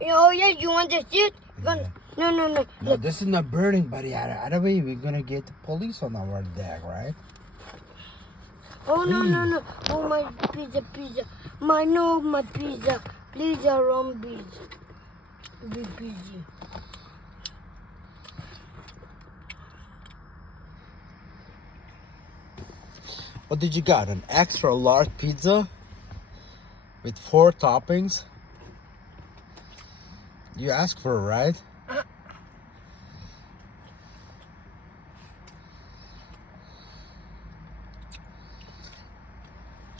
Oh, yeah, you want to see it? Yeah. No. No, Look. this is not burning, buddy. Other way, we're gonna get the police on our deck, right? Oh, no. Please. Oh, my pizza. My pizza. Please, around pizza. Be busy. What did you got? An extra large pizza with 4 toppings? You asked for it, right?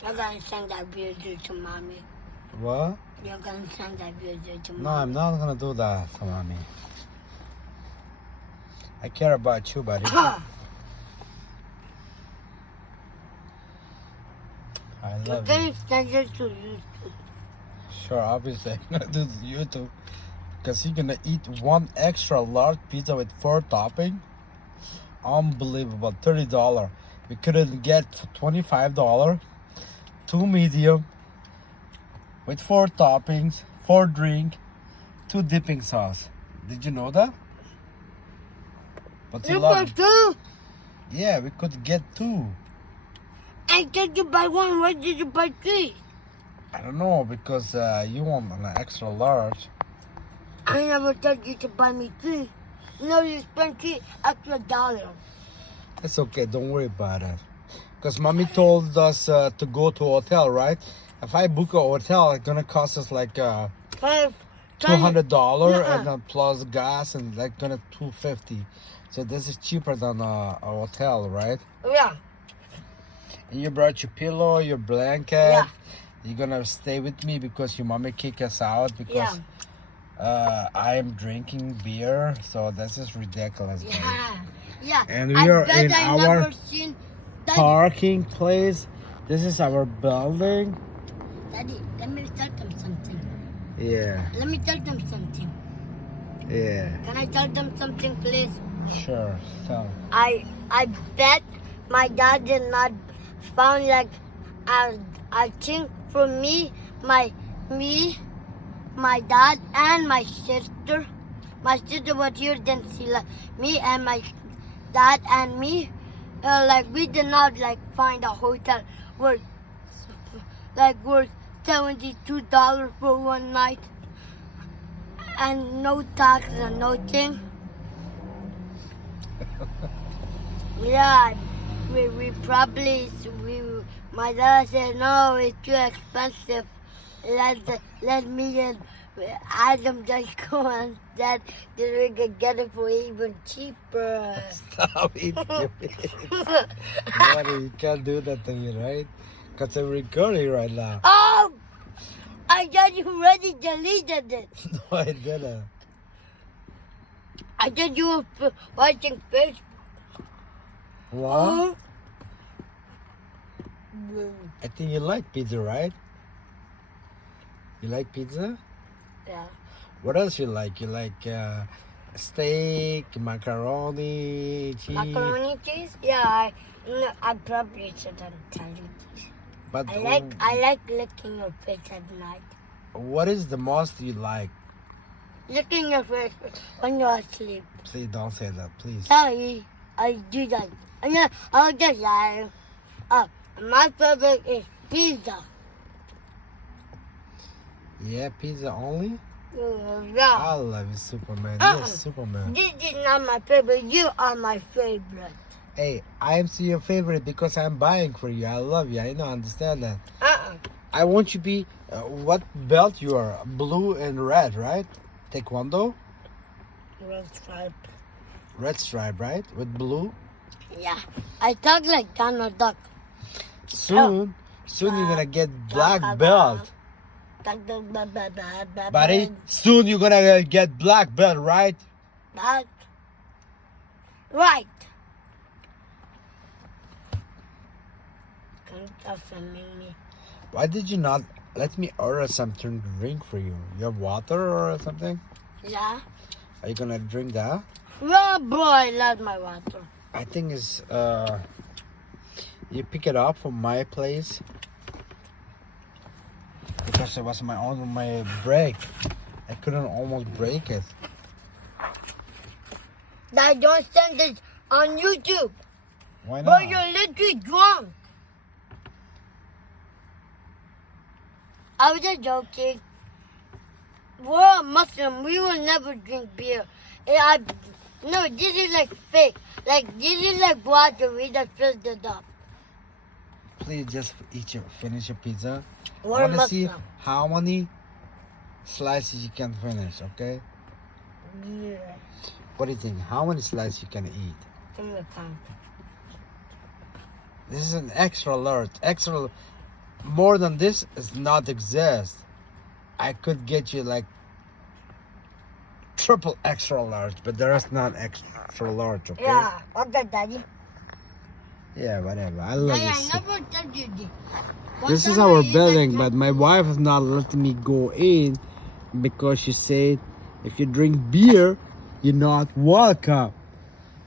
You're gonna send that video to mommy. What? You're gonna send that video to mommy. No, I'm not gonna do that, mommy. I care about you, buddy. I love you. You're gonna send it to YouTube. Sure, obviously I'm gonna do YouTube. Because you're gonna eat 1 extra large pizza with 4 toppings. Unbelievable. $30. We couldn't get $25. 2 medium with 4 toppings, 4 drink, 2 dipping sauce. Did you know that? But You got 2? Yeah, we could get 2. I said you buy 1. Why did you buy 3? I don't know, because you want an extra large. I never told you to buy me 3. No, you spent $3 extra. It's okay, don't worry about it. Because mommy told us to go to a hotel, right? If I book a hotel, it's gonna cost us like $200 and then plus gas and like gonna $250. So this is cheaper than a hotel, right? Yeah. And you brought your pillow, your blanket. Yeah. You're gonna stay with me because your mommy kicked us out because I am drinking beer. So this is ridiculous. Babe. Yeah. And we are in our never seen parking place. This is our building. Daddy, let me tell them something. Yeah. Let me tell them something. Yeah. Can I tell them something, please? Sure. Tell. I bet my dad did not found like I think for me, my dad and my sister. My sister was here, then see like me and my dad and me. Like we did not like find a hotel worth $72 for one night and no tax and nothing. Yeah, we probably my dad said no, it's too expensive. Let me and Adam just go and that we could get it for even cheaper. Stop it. Buddy, you can't do that to me, right? Because I'm recording right now. Oh! I thought you already deleted it. No, I didn't. I thought you were watching Facebook. What? I think you like pizza, right? You like pizza? Yeah. What else you like? You like steak, macaroni, cheese? Macaroni cheese? Yeah, I probably shouldn't tell you this. But I like licking your face at night. What is the most you like? Licking your face when you're asleep. Please don't say that, please. Sorry, I do that. I'll just lie. My favorite is pizza. Yeah, pizza only? Yeah. I love you, Superman. You're Superman. This is not my favorite. You are my favorite. Hey, I am your favorite because I'm buying for you. I love you. I know, understand that. I want you to be, what belt you are? Blue and red, right? Taekwondo? Red stripe. Red stripe, right? With blue? Yeah. I talk like Donald Duck. Soon you're gonna get black belt. Buddy, soon you're gonna get black belt, right? Right. Can you stop filming me? Why did you not let me order something to drink for you? You have water or something? Yeah. Are you gonna drink that? Oh boy, I love my water. I think it's you pick it up from my place because it was my break. I couldn't almost break it. Dad, don't send this on YouTube. Why Bro, not? you're literally drunk. I was just joking. We're a Muslim. We will never drink beer. No, this is like fake. Like, this is like water. We just filled it up. Please just finish your pizza. I We're want to see Muslim. how many slices you can finish, okay? Yeah. What do you think? How many slices you can eat? Give me a count. This is an extra large. Extra, more than this does not exist. I could get you like triple extra large, but there is not extra large, okay? Yeah, okay, Daddy. Yeah, whatever. I love Daddy, this. I never told you this. One This is time I our ate building, like but my wife is not letting me go in because she said if you drink beer, you're not welcome.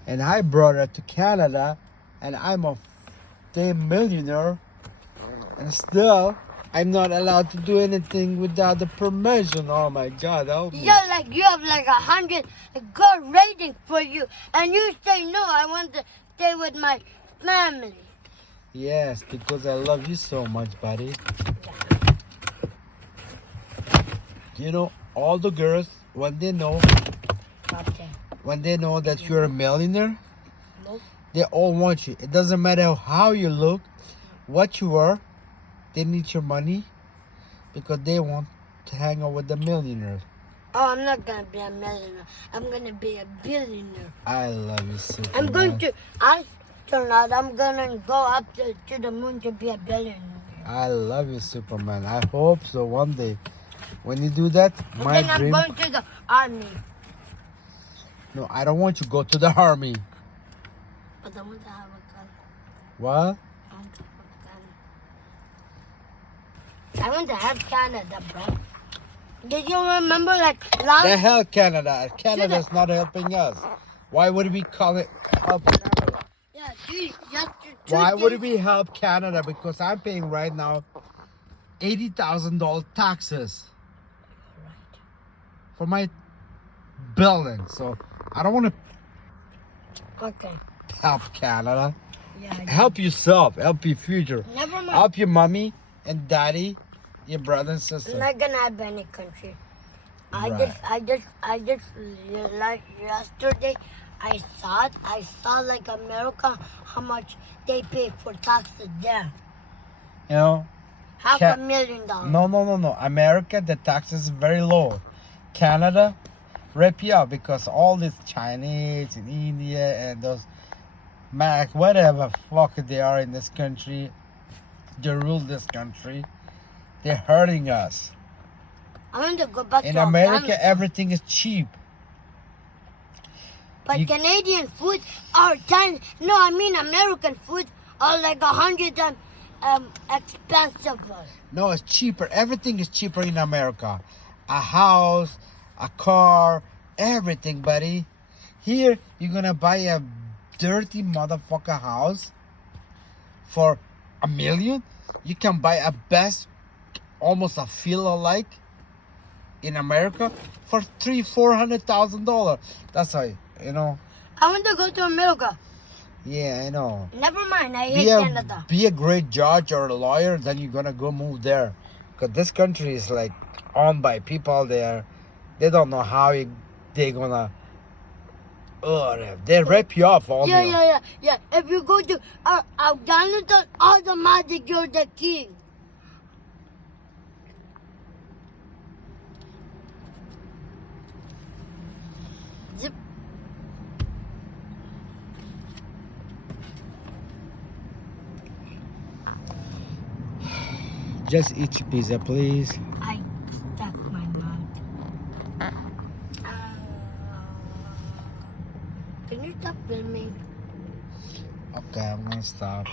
And I brought her to Canada, and I'm a damn millionaire, and still I'm not allowed to do anything without the permission. Oh my God, help me. you have like 100 good rating for you, and you say no. I want to stay with my family. Yes, because I love you so much, buddy. You know, all the girls, when they know that you're a millionaire, Nope. they all want you. It doesn't matter how you look, what you are, they need your money because they want to hang out with the millionaires. Oh, I'm not gonna be a millionaire. I'm gonna be a billionaire. I love you, Superman. I'm going to astronaut. I'm gonna go up to the moon to be a billionaire. I love you, Superman. I hope so one day. When you do that, And my then dream. I'm going to the army. No, I don't want you to go to the army. But I want to have a gun. What? I want to have a gun. I want to help Canada, bro. Did you remember like last? The hell, Canada. Canada's not helping us. Why would we call it help Canada? Yeah, just Why would we help Canada? Because I'm paying right now $80,000 taxes for my building. So I don't want to Okay. help Canada. Yeah. Help yourself. Help your future. Never mind. Help your mommy and daddy, your brother and I'm sister. not gonna have any country. Right. I just like yesterday. I saw like America, how much they pay for taxes there. You know, $500,000. no. America, the taxes is very low. Canada, rip you up because all these Chinese and India and those Mac, whatever fuck they are in this country, they rule this country. They're hurting us. I want to go back In to America, Afghanistan. everything is cheap. But you- Canadian food are American food are like 100 times expensive. No, it's cheaper. Everything is cheaper in America. A house, a car, everything, buddy. Here, you're gonna buy a dirty motherfucker house for $1 million. You can buy a best, almost a villa-like in America for $300,000-$400,000. That's how, you know. I want to go to America. Yeah, I know. Never mind, I hate Canada. Be a great judge or a lawyer, then you're gonna go move there. Because this country is like owned by people there. They don't know how they're gonna. They rip you off all Yeah. If you go to Afghanistan, automatically you're the king. Zip. Just eat your pizza, please. I stuck my mouth. Can you stop filming? Okay, I'm gonna stop.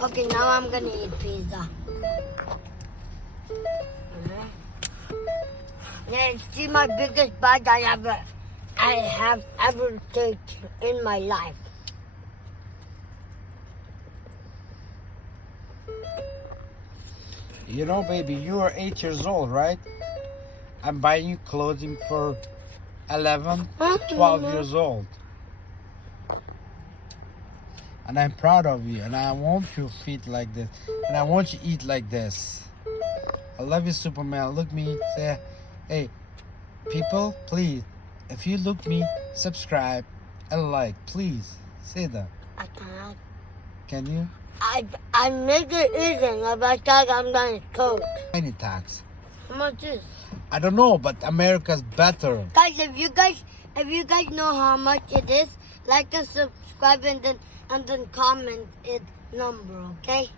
Okay, now I'm gonna eat pizza. Yeah, see my biggest bite I have ever taken in my life. You know, baby, you are 8 years old, right? I'm buying you clothing for 11, 12 years old. And I'm proud of you, and I want you feet like this, and I want you eat like this. I love you, Superman. Look me, say, hey, people, please, if you look me, subscribe and like, please. Say that. I can't. Can you? I make it eating. If I talk, I'm gonna cook. Any tax? How much is? I don't know, but America's better. Guys, if you guys know how much it is, like and subscribe and then comment it number, okay?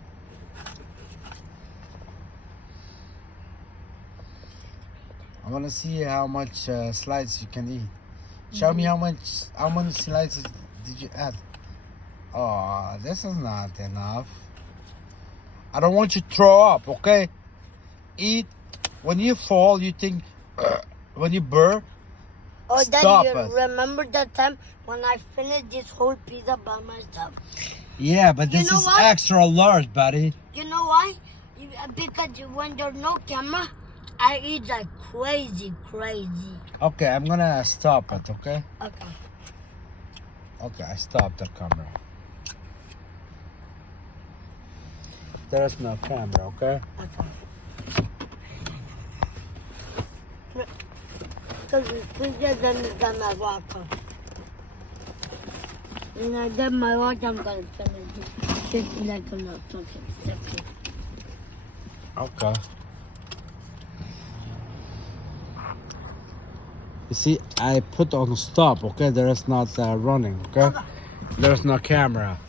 I want to see how much slices you can eat. Show me how many slices did you add? Oh, this is not enough. I don't want you to throw up, okay? Eat. When you fall, you think, when you burn, Oh, stop Daddy, it. you remember that time when I finished this whole pizza by myself? Yeah, but You this know is what? extra large, buddy. You know why? Because when there's no camera, I eat like crazy. Okay, I'm gonna stop it, okay? Okay. Okay, I stopped the camera. There's no camera, okay? Okay. Because then it's gonna walk up. And I did my watch, I'm gonna finish this. Just like a little second. Okay. You see, I put on stop, okay? There is not running, okay? There's no camera.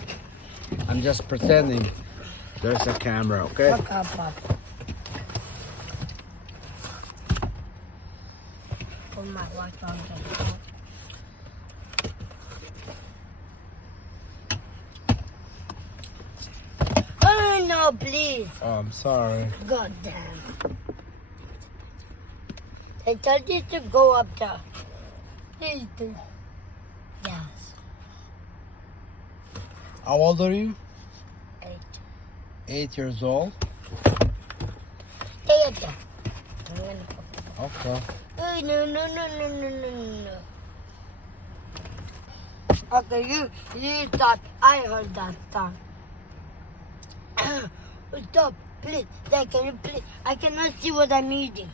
I'm just pretending there's a camera, okay? Okay, Pop. Put my watch on the phone. Oh no, please. Oh, I'm sorry. God damn. I told you to go up there. Please do. Yes. How old are you? 8. 8 years old? Stay up there. I'm gonna go. Okay. Oh, no. Okay, you stop. I heard that sound. Stop, please. Dad, can you please? I cannot see what I'm eating.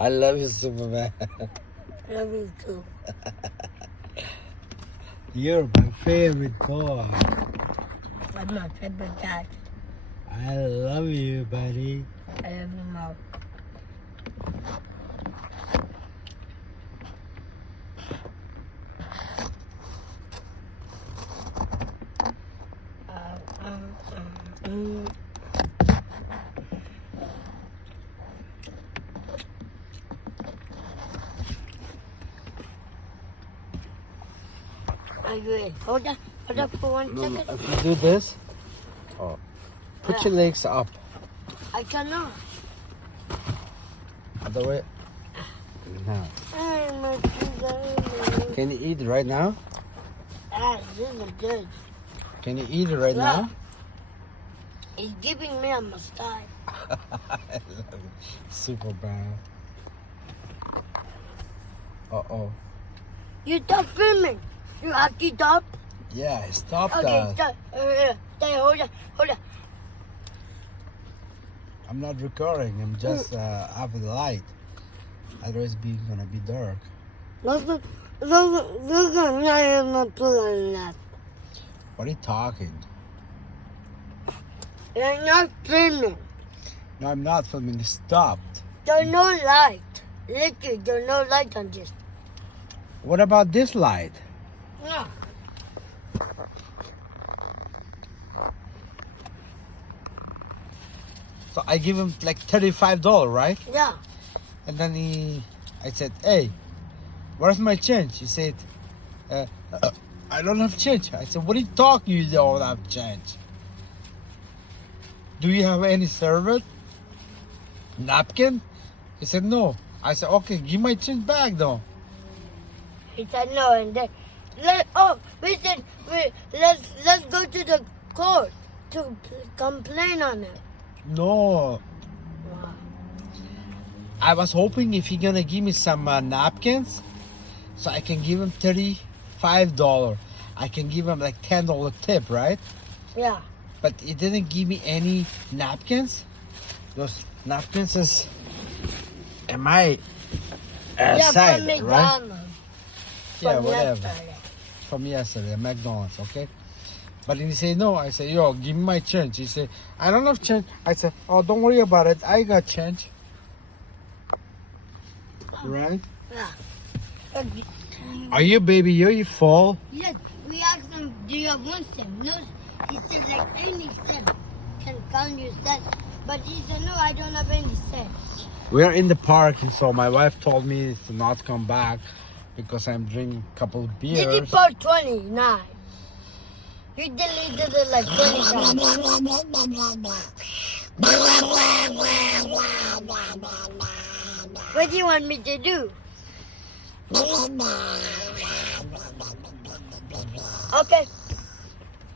I love you, Superman. Love you too. You're my favorite boy. What's my favorite dad? I love you, buddy. I love you more. Are you ready? Hold on for 1 No, second. if you do this, put your legs up. I cannot. Other way. Now. I'm a pizza. Can you eat right now? Ah, this is good. Can you eat it right Yeah. now? It's giving me a mustache. I love it. Superman. Uh-oh. You stop filming. You have to stop. Yeah, stop Okay, that. stop. Stay, hold on. I'm not recording. I'm just have the light. Otherwise, it's gonna be dark. Look, I'm not pulling that. What are you talking? You're not filming. No, I'm not filming. Stopped. There's no light. Literally, there's no light on this. What about this light? No. So I give him like $35, right? Yeah. And then I said, hey, where's my change? He said, I don't have change. I said, what are you talking? You don't have change. Do you have any servant? Napkin? He said, no. I said, okay, give my change back though. He said no, and then let's go to the court to complain on it. No. Wow. I was hoping if you're gonna give me some napkins, so I can give him $35. I can give him like $10 tip, right? Yeah. But he didn't give me any napkins. Those napkins is in my Yeah, side, from right? McDonald's. Yeah, From whatever. yesterday. From yesterday, McDonald's, okay? But he say no. I say, yo, give me my change. He say, I don't have change. I said, oh, don't worry about it. I got change. Right? Yeah. Are you baby? You full? Yes, we asked him, do you have 1 cent? No, he said like any cent can count your cent. But he said, no, I don't have any cent. We're in the park, and so my wife told me to not come back because I'm drinking a couple of beers. Did he put 29? He deleted it like 20 times. What do you want me to do? Okay.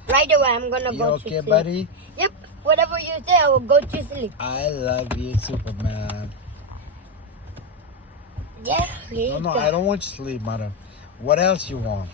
Right away, I'm gonna You go to okay, sleep. buddy? Yep. Whatever you say, I will go to sleep. I love you, Superman. Yeah, please. No, I don't want you to sleep, mother. What else you want?